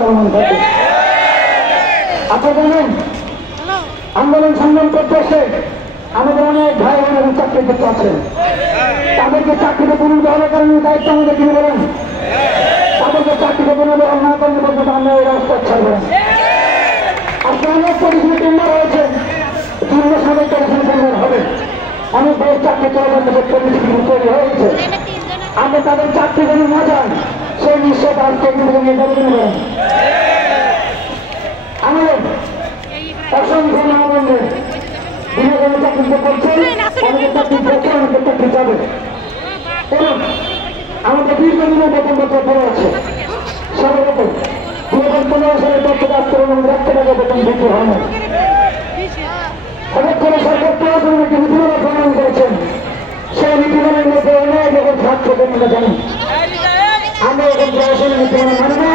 চলমান থাকে। আপনারা জানেন আন্দোলন সংগ্রাম করতে এসে আমাদের অনেক ভাই বোনেরা চাকরি করতে আছেন, তাদেরকে চাকরিতে পুনর্বহালের কারণে দায়িত্ব আমাদের কিনে বলেন, তাদেরকে চাকরিতে পুনর্বহাল না করলে পর্যন্ত আমরা এই রাস্তা ছাড়বো না। আজকে অনেক পরিস্থিতি টেন্ডার হয়েছে, 2 সালে টেন্ডার হবে, অনেক ভাই চাকরি চলার পরিস্থিতি তৈরি হয়েছে। আমরা তাদের চাকরি যদি না যান সেই নিশ্চয় তার টেকনিক করেন। আমাদের অসংখ্য না বললে বিনোদন চাকরিতে করছে, আমাদের চাকরি করছে, আমাদের চাকরি যাবে এবং আমাদের দীর্ঘদিনের বেতন পত্র পড়ে আছে। সর্বপ্রথম 2015 সালের পর থেকে আজকে এবং 1 টাকা বেতন বৃদ্ধি হয় না। হঠাৎ করে সরকার প্রশাসন একটি নীতিমালা প্রণয়ন করেছেন, সেই নীতিমালার মধ্যে অনেক যখন ভাগ করবেন আমরা জানি। আমরা এখন প্রশাসনের নীতিমালা মানি না,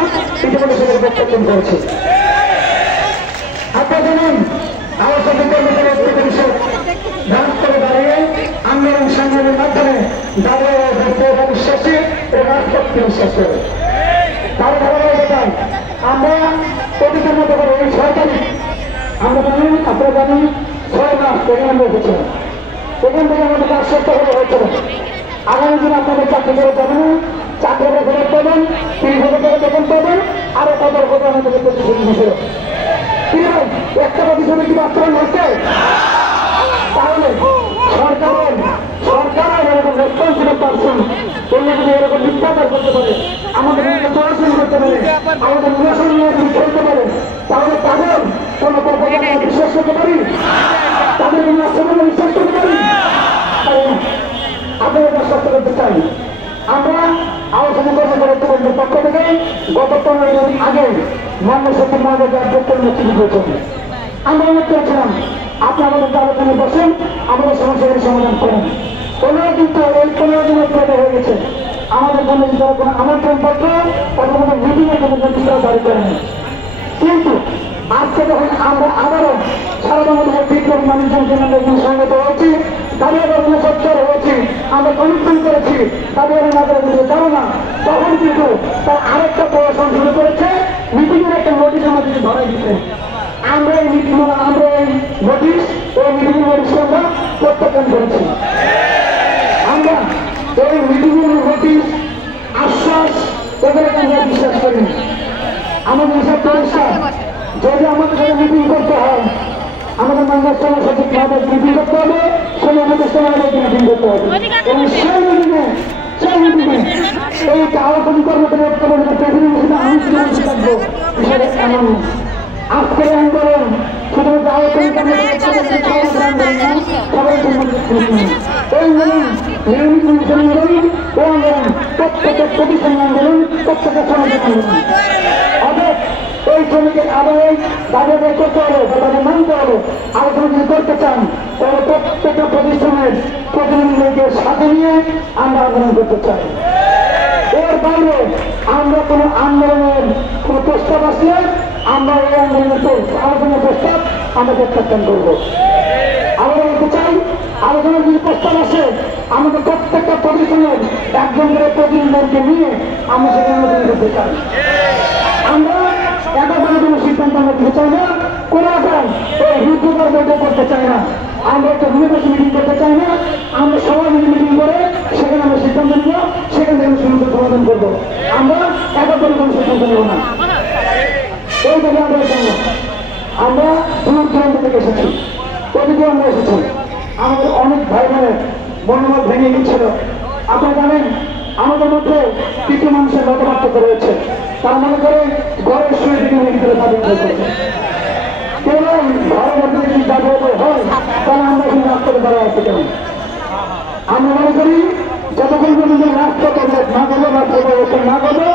ইতিমধ্যে সেটাকে প্রত্যাখ্যান করেছি। আপনারা জানেন আলোচনা কর্মচারী পরিষদ রাজপথে দাঁড়িয়ে আন্দোলন সংগ্রামের মাধ্যমে দাঁড়িয়ে বিশ্বাসী ও রাজপথকে বিশ্বাস করে তার ধারাবাহিকতায় আমরা প্রতিদিন মতো করে এই 6 তারিখ আমরা জানি, আপনারা জানি 6 মাস থেকে আমরা এসেছিলাম। এখান থেকে আমাদের কাজ সত্য করে হয়েছিল আগামী দিন আপনাদের চাকরি করে যাবেন, চাকরি ফেরত পাবেন, 30,000 টাকা বেতন পাবেন, আরো কত কথা আমাদের প্রতিশ্রুতি দিয়েছিল। একটা প্রতিশ্রুতি কি বাস্তবায়ন হচ্ছে? তাহলে সরকারের এরকম রেসপন্সিবল পারসন অন্য যদি এরকম মিথ্যাচার করতে পারে, আমাদের পড়াশোনা করতে পারে, আমাদের নিরাশন নিয়ে যদি খেলতে পারে, তাহলে তাদের কোনো কথা বিশ্বাস করতে পারি, তাদের বিশ্বাস করতে পারি। আপনাদের বিশ্বাস করতে চাই আমরা আলোচনা কর্মচারীদের পক্ষ থেকে গত 15 দিন আগে মান্য সচিব মহোদয়কে অধ্যক্ষের নেতৃত্ব দিয়েছেন। আমরা অনুরোধ করেছিলাম আপনি আমাদের আলোচনায় বসেন, আমাদের সমস্যাগুলি সমাধান করেন। 15 কিন্তু এই 15 দিনের পরে হয়ে গেছে, আমাদের কোনো আমন্ত্রণপত্র অথবা কোনো মিটিংয়ের কোনো নোটিশও জারি করেনি। কিন্তু আজকে যখন আমরা আবারও সারা বাংলাদেশের বিপ্লব মানুষজনকে আমরা সংগত হয়েছি, দাঁড়িয়ে কোনো সচ্ছর হয়েছি, আমরা অনুষ্ঠান করেছি, দাঁড়িয়ে না করে জানো না, তখন কিন্তু তার আরেকটা প্রশাসন শুরু করেছে, মিটিংয়ের একটা নোটিশ আমাদেরকে ধরাই দিতে। আমরা এই নীতিমালা, আমরা এই নোটিশ, এই মিটিংয়ের নোটিশকে আমরা প্রত্যাখ্যান করেছি। আমরা এই মিটিংয়ের নোটিশ, আশ্বাস এগুলোকে আমরা বিশ্বাস করি। আমাদের হিসাব পরিষ্কার, যদি আমাদের সাথে মিটিং করতে হয় আমাদের মাননীয় সচিব মহোদয় মিটিং করতে হবে, সেই আমাদের সমাজকে মিটিং করতে হবে এবং সেই মিটিংয়ে এই আলোচনা কর্মচারী থাকবো এমন আজকের আন্দোলন শুধুমাত্র আলোচনা প্রত্যেকের প্রতিষ্ঠান আন্দোলন, প্রত্যেকের সমাজের আন্দোলন। অর্থাৎ এই শ্রমিকের আদায় তাদের করতে হবে, তাদের মানতে হবে। আলোচনা যদি করতে চান তাহলে প্রত্যেকটা প্রতিষ্ঠানের প্রতিনিধিকে সাথে নিয়ে আমরা আন্দোলন করতে চাই। এর বাইরে আমরা কোনো আন্দোলনের কোনো প্রস্তাব আসলে আমরা এই আন্দোলনের আলোচনার প্রস্তাব আমরা প্রত্যাখ্যান করবো। আমরা বলতে চাই আলোচনার যদি প্রস্তাব আসে আমাদের প্রত্যেকটা প্রতিষ্ঠানের একজন করে প্রতিনিধিকে নিয়ে আমরা সেখানে আলোচনা করতে চাই। আমরা একেবারে কোনো সিদ্ধান্ত আমরা দিতে চাই না, কোনো রকম এই রুদ্ধকার বৈঠক করতে চাই না, আমরা একটা ঘুরে মিটিং করতে চাই না। আমরা সবাই মিলে মিটিং করে সেখানে আমরা সিদ্ধান্ত নিব, সেখান থেকে সমস্যার সমাধান করবো। আমরা একেবারে কোনো সিদ্ধান্ত নেব না। এই থেকে আমরা আমরা দূর দূরান্ত থেকে এসেছি, ওদিকে আমরা এসেছি। আমাদের অনেক ভাই বোনের মনোবল ভেঙে গিয়েছিল। আপনারা জানেন আমাদের মধ্যে কিছু মানুষের মতপার্থক্য রয়েছে, তারা মনে করে ঘরের শুয়ে দিকে ভিতরে দাবি করেছে, কেউ ঘরের মধ্যে যদি দাবি হয় তাহলে আমরা কিন্তু রাস্তাতে দাঁড়া আসতে কেন। আমরা মনে করি যতক্ষণ পর্যন্ত রাস্তা করবো না করবো, রাস্তা ব্যবস্থা না করবো,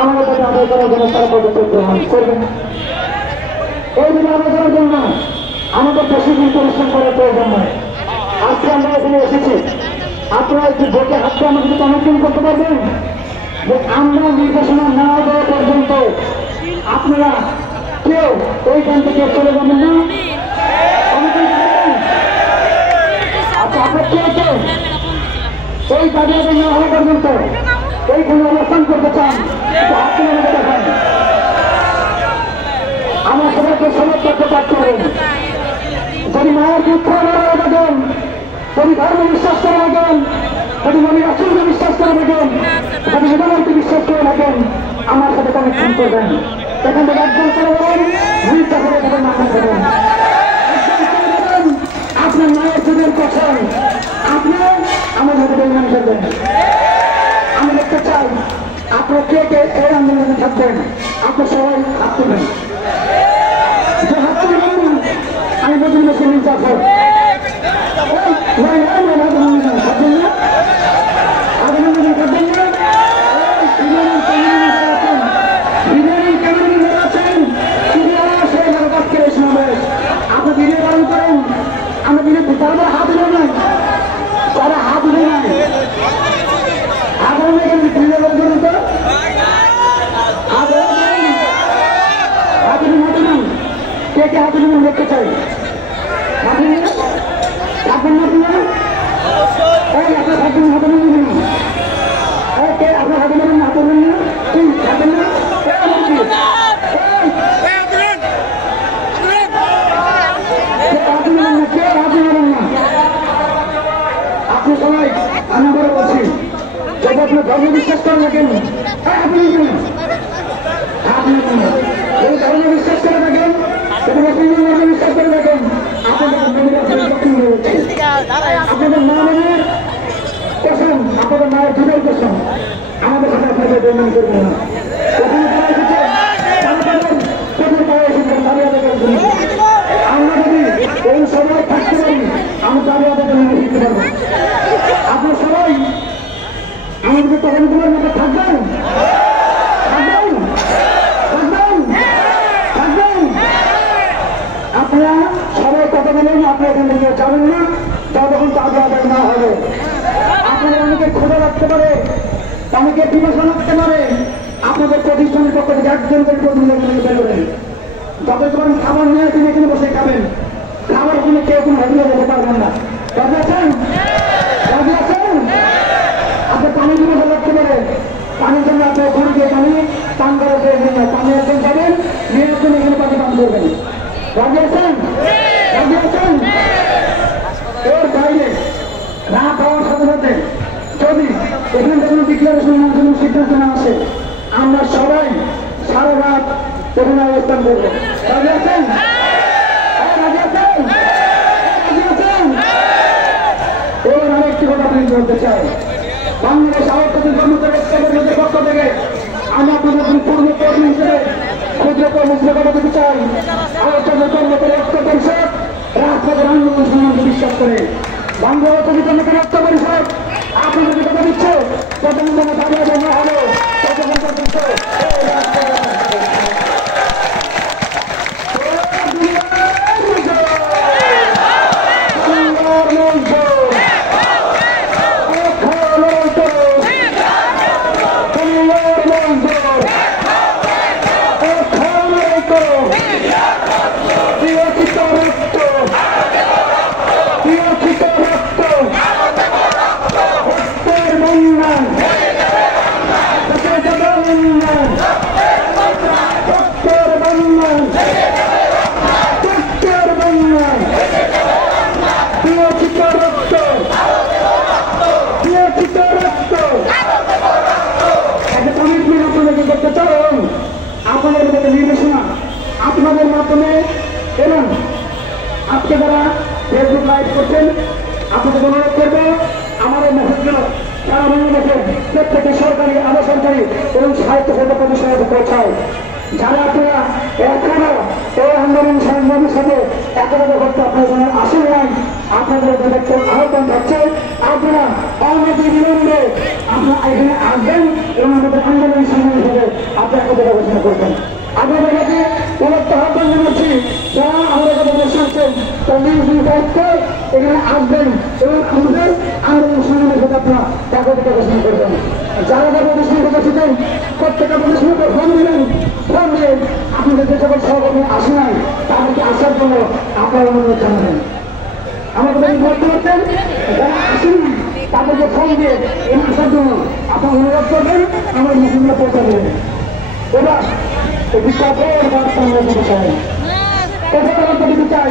আমাদের কাছে আদায় করার জন্য তারা পদক্ষেপ গ্রহণ করবেন। এই দিনে আদায় করার জন্য আমাদের বেশিদিন পরিশ্রম করার প্রয়োজন নয়। আজকে আমরা এখানে এসেছি, আপনারা একটু ভোটে হাতটা আমাদের কমিটমেন্ট করতে পারবেন যে আমরা নির্দেশনা না দেওয়া পর্যন্ত আপনারা কেউ এইখান থেকে চলে যাবেন না। আচ্ছা, আপনার কেউ কেউ এই দাবি না হওয়া পর্যন্ত এইখানে অবস্থান করতে চান, হাত তুলে দেখান। ধর্ম বিশ্বাস করে থাকেন, যদি নবী রাসূলকে বিশ্বাস করে থাকেন, যদি বিধানকে বিশ্বাস করে থাকেন, আমার সাথে কানেকশন করবেন। এখান থেকে একজন চলে যাবেন, দুইটা করে তাদের মাথা করবেন। আপনার মায়ের দুধের কথা আপনি আমার সাথে বেইমানি করবেন। আমি দেখতে চাই আপনার কে কে এই আন্দোলনে থাকবেন। আপনি সবাই হাত তুলবেন, হাত তুলবেন। আমি নতুন নতুন যাবো দেখতে চাই থাকবেন না আপনারা আপনার থাকবেন হাতে নেবেন না আপনার হাতে নেবেন হাতে নেবেন না থাকবেন না আপনি সবাই আমি আবার বলছি যদি আপনার ধর্ম বিশ্বাস করে থাকেন আপনি এই ধর্ম বিশ্বাস করে থাকেন, বিশ্বাস করে থাকেন, আপনাদের মা মানের কসম, আপনাদের মায়ের দুধের কসম আমাদের সাথে আপনাদের বেইমানি করবেন না। আমরা যদি এই সময় থাকতে পারি আমি তাদের দিতে পারবো। আপনার সবাই আমাদের তখন তোমার মতো থাকবেন থাকবেন থাকবেন থাকবেন। আপনারা সবাই কথা বলেন, আপনি এখান থেকে যাবেন না যতক্ষণ তাদের আদায় না হবে। আপনারা অনেকে ক্ষুধা লাগতে পারে, অনেকে পিপাসা লাগতে পারে, আপনাদের প্রতিষ্ঠানের পক্ষ থেকে একজন করে প্রতিনিধি বেরোবেন। যতক্ষণ খাবার নিয়ে তিনি এখানে বসে খাবেন, খাবার ওখানে কেউ কোনো হেঁটে যেতে পারবেন না। রাজি আছেন? রাজি আছেন? আপনার পানি পিপাসা লাগতে পারে, পানির জন্য আপনি ওখানে গিয়ে পান করার প্রয়োজন না, পানি একজন যাবেন নিয়ে একজন এখানে পানি পান করবেন। রাজি আছেন? রাজি আছেন? এর বাইরে রাত হওয়ার সাথে সাথে যদি এখান থেকে কোনো ডিক্লারেশন নেওয়ার জন্য সিদ্ধান্ত না আসে, আমরা সবাই সারা রাত এখানে অবস্থান করবো। রাজি আছেন? রাজি আছেন? রাজি আছেন? এবার আরেকটি কথা আপনি বলতে চাই, বাংলাদেশ আওয়ামী কর্মচারীদের পক্ষ থেকে আমি আপনাদের পূর্ণ কর্মী হিসেবে ক্ষুদ্র কর্মসূচি কথা দিতে চাই। আলোচনা কর্মচারী ঐক্য পরিষদ রাজপথের আন্দোলন সম্বন্ধে বিশ্বাস করে বাংলাদেশ কর্মচারী ঐক্য পরিষদ আপনাদের কথা দিচ্ছে প্রধানমন্ত্রী দাবি জমা হলো আপনাদের নির্দেশনা আপনাদের মাধ্যমে এবং আজকে যারা ফেসবুক লাইভ করছেন আপনাদের অনুরোধ করবো আমার এই মেসেজগুলো সারা বাংলাদেশের প্রত্যেকে সরকারি আধা-সরকারি এবং সাহিত্য সেবা প্রতিষ্ঠানে পৌঁছায়। যারা আপনারা এখনো এই আন্দোলন সংগ্রামের সাথে একত্রিত করতে আপনার জন্য আসেন নাই, আপনাদের দেখতে আহ্বান থাকছে আপনারা অনতি বিলম্বে আপনারা এখানে আসবেন এবং আমাদের আন্দোলন সংগ্রামের সাথে আপনার কথা ঘোষণা করবেন। আপনাদের কাছে উন্নত আহ্বান জানাচ্ছি, যারা আমাদের কাছে বসে আছেন তাদের এখানে আসবেন এবং আমাদের আন্দোলন সংগ্রামের সাথে আপনারা কথা ঘোষণা করবেন। যারা যারা প্রতিষ্ঠান করতেছেন প্রত্যেকটা প্রতিষ্ঠানকে ফোন দিলেন, ফোন দিয়ে আপনাদের যে সকল সহকর্মী আসে নাই তাদেরকে আসার জন্য আপনারা অনুরোধ জানাবেন। আমাদের বলতে পারতেন যারা আসেন তাদেরকে ফোন দিয়ে এই আসার জন্য আপনারা অনুরোধ করবেন, আমার মিটিংটা পৌঁছে দেবেন। এবার এটি কঠোর বার্তা আমরা দিতে চাই, কঠোর বার্তা দিতে চাই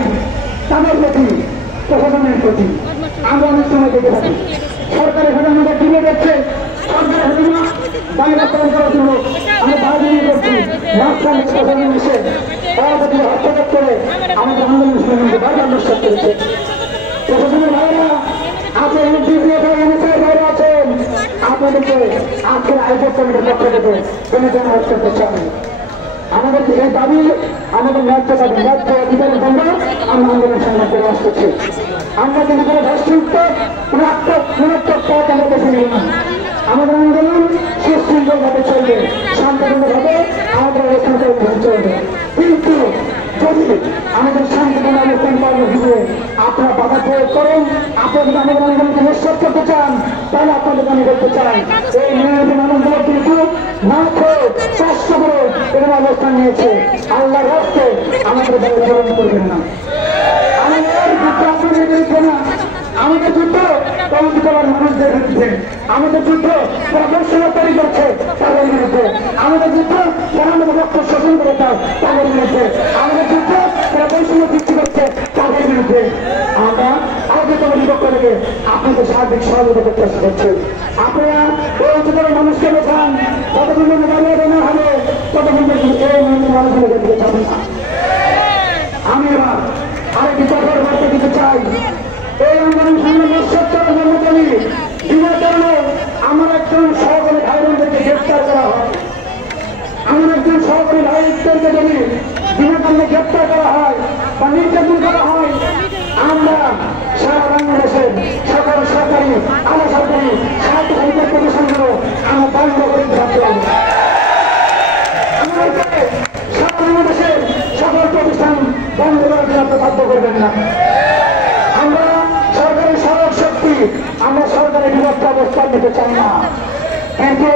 তাদের প্রতি, প্রশাসনের প্রতি। আমরা অনেক সময় দেখে থাকি। সরকারের হাতে আমাদের দিনে যাচ্ছে, সরকারের হাতে না দাবি বাস্তবায়ন করার জন্য আমরা বাধা নিয়ে করছি। মাঝখানে প্রশাসন এসে তাড়াতাড়ি হস্তক্ষেপ করে আমাদের আন্দোলন সংগ্রামকে বাধা নষ্ট করেছে। প্রশাসনের ভাইরা আপনি অনেক বাইরে আছেন, আপনাদেরকে আজকের আয়োজক কমিটির পক্ষ থেকে কোনো জানাজ করতে চান। আমাদের এই দাবি, আমাদের ন্যায্য দাবি, ন্যায্য অধিকারের জন্য আমরা আন্দোলন সংগ্রাম করে আসতেছি। আমরা কিন্তু কোনো ধর্ষিত পুনরাত্মক পথ আমরা বেছে নিব না। আমাদের আন্দোলন সুশৃঙ্খলভাবে চলবে, শান্তিপূর্ণভাবে আমাদের অবস্থান করে চলবে। কিন্তু যদি আমাদের শান্তিপূর্ণ অবস্থান কর্মসূচিতে আপনারা বাধা প্রয়োগ করেন, আপনারা যদি আমাদের আন্দোলনকে নিঃশ্বাস করতে চান, তাহলে আপনাদের আমি বলতে চাই এই মেয়েদের মানুষগুলো কিন্তু না খেয়ে কষ্ট করে এখানে অবস্থান নিয়েছে। আল্লাহর রাস্তে আমাদের দল গ্রহণ করবেন না। আমাদের যুদ্ধ আপনাদের বিরুদ্ধে না, আমাদের যুদ্ধ কমিটির মানুষদের বিরুদ্ধে, আমাদের যুদ্ধ যারা দর্শনা তৈরি করছে তাদের বিরুদ্ধে, আমাদের যুদ্ধ যারা আমাদের রক্ত শোষণ করে চায় তাদের বিরুদ্ধে, আমাদের যুদ্ধ যারা বৈষম্য সৃষ্টি করছে তাদের বিরুদ্ধে। আমরা আগে কমিটির পক্ষ থেকে আপনাদের সার্বিক সহযোগিতা প্রত্যাশা করছি। আপনারা এই অঞ্চলের মানুষকে বোঝান, কতক্ষণ দাঁড়িয়ে না হবে ততক্ষণ এই মানুষগুলো দিতে চাবেন না। আমি এবার আরেকটি কঠোর বার্তা দিতে চাই। এই আন্দোলন সংগ্রামের সত্তর কর্মচারী বিনা কারণে আমার একজন সহকারী ভাই বোনদেরকে গ্রেপ্তার করা হয়। আমার একজন সহকারী ভাইদেরকে যদি বিনা কারণে গ্রেপ্তার করা হয় বা নির্যাতন করা হয়, আমরা সারা বাংলাদেশের সকল সরকারি আধা সরকারি সাহায্য প্রতিষ্ঠানগুলো আমরা বন্ধ করে থাকতে পারব। আমাদেরকে সারা বাংলাদেশের সকল প্রতিষ্ঠান বন্ধ করার জন্য বাধ্য করবেন না। আমরা সরকারি সড়ক শক্তি, আমরা সরকারের বিরুদ্ধ অবস্থান নিতে চাই না। কিন্তু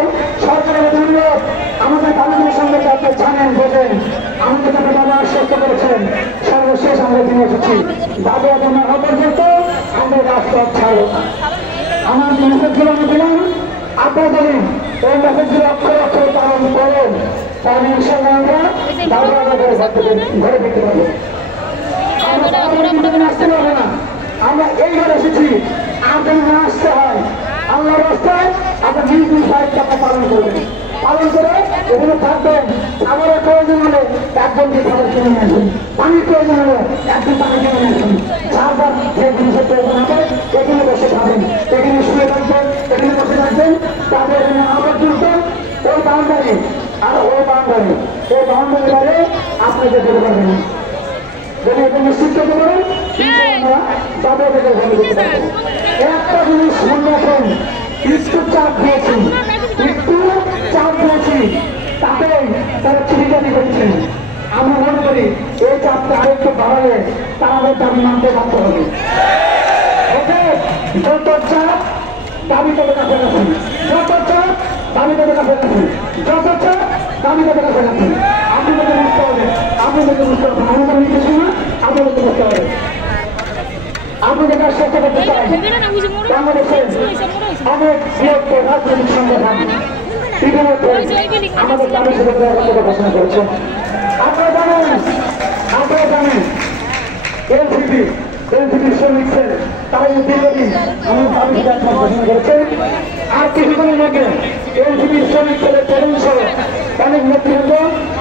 সরকারের অনুরোধ আমাদের দাবিগুলোর সঙ্গে আপনি জানেন, বোঝেন, আমাদের কাছে বাবা আশ্বস্ত করেছেন। সর্বশেষ আমরা দিনে এসেছি দাবি আপনার অপর্যন্ত আমাদের রাজপথ ছাড়ব না। আমার মেসেজগুলো আমি দিলাম, আপনারা জানেন এই মেসেজগুলো অক্ষরে অক্ষরে পালন করেন, তাহলে ইনশাল্লাহ আমরা দাবি আমাদের ঘরে দেখতে পাবো। আসতে পারবো না, আমরা এই ঘরে এসেছি, আপনার না আসতে হয় আল্লাহ রাস্তায় আপনার নিজ দায়িত্ব পালন করবেন। পালন করে এখানে থাকবেন। আমার প্রয়োজন হলে একজনকে খাবার কিনে নিয়ে আসুন, পানির প্রয়োজন হলে একজন পানি কিনে নিয়ে আসুন। যার যার যে জিনিসের প্রয়োজন হবে এখানে বসে খাবেন, এখানে শুয়ে থাকবেন, এখানে বসে থাকবেন। তাদের এখানে আবার জুড়বেন ওই বাউন্ডারি আর ওই বাউন্ডারি, এই বাউন্ডারি বাইরে আপনি যেতে পারবেন না। যদি এটা নিশ্চিত করতে পারেন আমরা তাদের থেকে ভালো করতে পারবো। একটা জিনিস মনে রাখেন, একটু চাপ দিয়েছি, একটু চাপ দিয়েছি, তাতেই তারা চিঠিকাটি করেছেন। আমরা মনে করি এই চাপটা আরেকটু বাড়ালে তাদের দাবি মানতে বাধ্য হবে। ওকে, যত চাপ দাবি তাদের কাছে রাখুন, যত চাপ দাবি তাদের কাছে রাখুন, যত চাপ দাবি তাদের কাছে রাখুন। আপনাদেরকে বুঝতে হবে, আপনাদেরকে বুঝতে হবে, আমাদের নির্দেশ না, আপনাদেরকে বুঝতে হবে। আপনাদের কাজ চেষ্টা করতে চাই বাংলাদেশের অনেক বৃহত্তর রাজনৈতিক সংগঠন ইতিমধ্যে আমাদের দাবি কথা ঘোষণা করেছেন। আপনারা জানেন এনসিপি শ্রমিকদের তারা দীর্ঘদিন আমাদের দাবি ঘোষণা করেছেন। আর কিছুদিনের মধ্যে এনসিপি শ্রমিকদের তরুণ সহ অনেক নেতৃবৃন্দ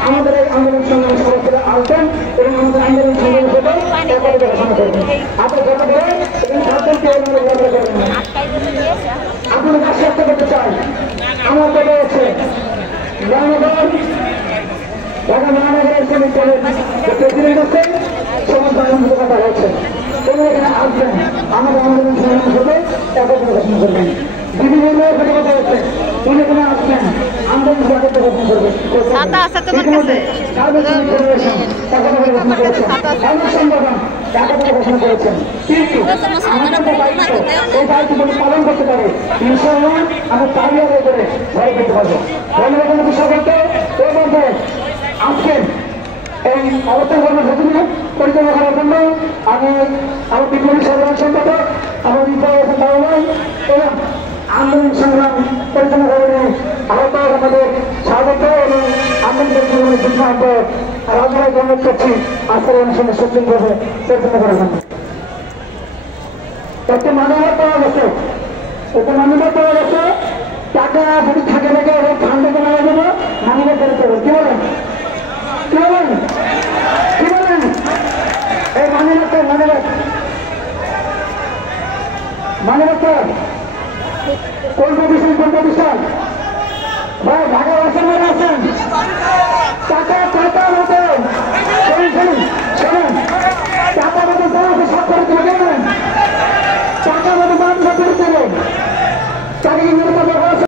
আমাদের এই আন্দোলন সংগ্রামের সদস্যরা আসবেন এবং আমাদের আন্দোলন সংগ্রামের সাথে একবারে ঘোষণা করবেন। আপনি ঘোষণা করেন এবং তাদেরকে ঘোষণা করবেন না। আপনাদের কাছে চেষ্টা করতে চাই, আমার কথা হচ্ছে ঢাকা মহানগরের শ্রমিক দলের প্রেসিডেন্ট আছেন, সমস্ত আন্দোলন কথা হচ্ছে, তিনি এখানে আসবেন, আমাদের আন্দোলন সংগ্রামের সাথে একবারে ঘোষণা করবেন। বিভিন্ন কথা হচ্ছে, তিনি এখানে আসবেন, আন্দোলন ঘোষণা করবেন। ঘোষণা করেছেন, কিন্তু আমাদের দায়িত্ব এই দায়িত্বগুলি পালন করতে পারে ইনশাআল্লাহ আমরা তালিয়া করে ঘরে পেতে পারবো। ধন্যবাদ সকলকে। এর মধ্যে আজকে এই অবস্থান কর্মসূচি পরিচালনা করার জন্য আমি আমার বিপ্লবী সাধারণ সম্পাদক আমার বিপ্লবী এবং আন্দোলন সংগ্রাম পরিচালনা করে আহ্বায়ক আমাদের স্বাগত এবং আন্দোলন জীবনের সিদ্ধান্ত রাজনৈতিক অনুরোধ করছি আজকের অনুষ্ঠানে সুপ্রিমভাবে পরিচালনা করার জন্য। একটা মানবত পাওয়া গেছে, একটা মানবত পাওয়া গেছে। টাকা যদি থাকে থাকে ওরা ফান্ড থেকে মারা যাবে, মানবত করে দেবে। কি বলেন, কি বলেন, কি বলেন? এই মানবত মানবত মানবত কোন প্রতিষ্ঠান, কোন প্রতিষ্ঠান? ভাই ঢাকা বাসের মধ্যে আছেন, টাকা